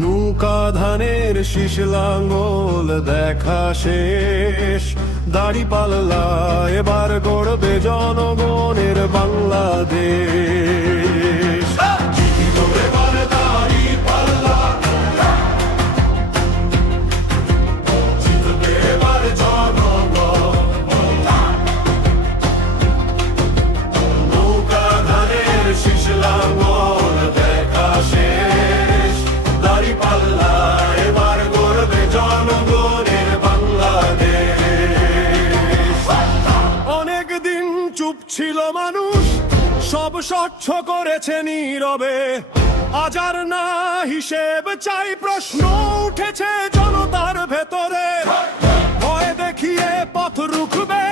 নৌকা ধানের শীষ লাঙ্গল দেখা শেষ। দাড়ি পাল্লা এবার গড়বে জনগণের বাংলাদেশ। ছিল মানুষ, সব স্বচ্ছ করেছে নীরবে। আজ আর না হিসেব চাই প্রশ্ন উঠেছে জনতার ভেতরে। ভয় দেখিয়ে পথ রুখবে,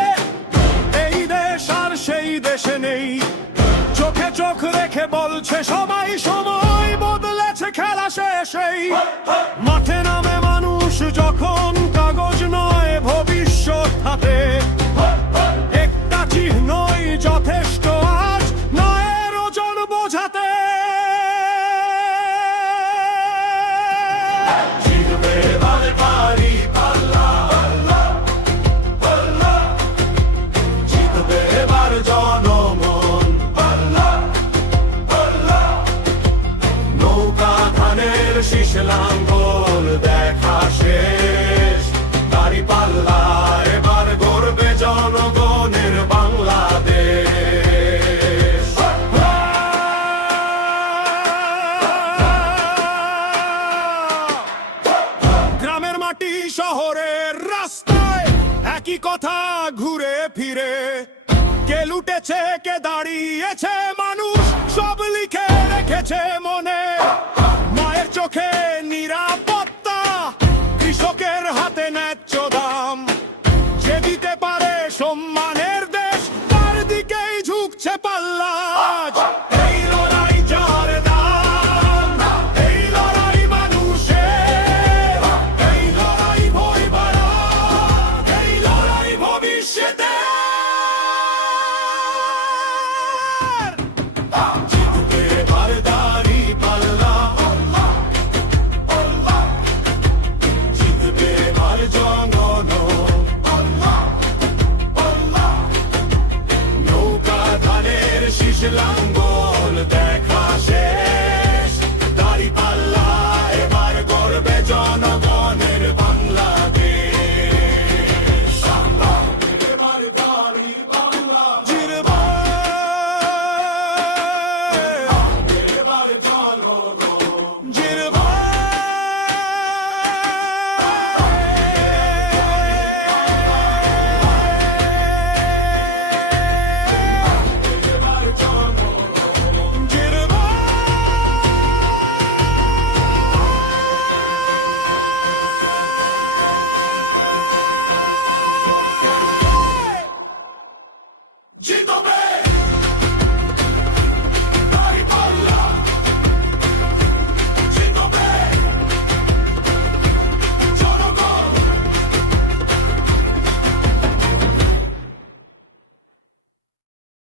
এই দেশ আর সেই দেশে নেই। চোখে চোখ রেখে বলছে সবাই, সময় বদলেছে, খেলা শেষেই মাঠে নামে শীষ লাঙ্গল দেখা শেষ। দাড়ি পাল্লা এবার গড়বে জনগণের বাংলাদেশ। গ্রামের মাটি শহরের রাস্তায় একই কথা ঘুরে ফিরে। কে লুটেছে, কে দাঁড়িয়েছে, মানুষ সব লিখে রেখেছে মনে। চোখে নিরাপত্তা কৃষকের হাতে ন্যায্য দাম। যে দিতে পারে সম্মান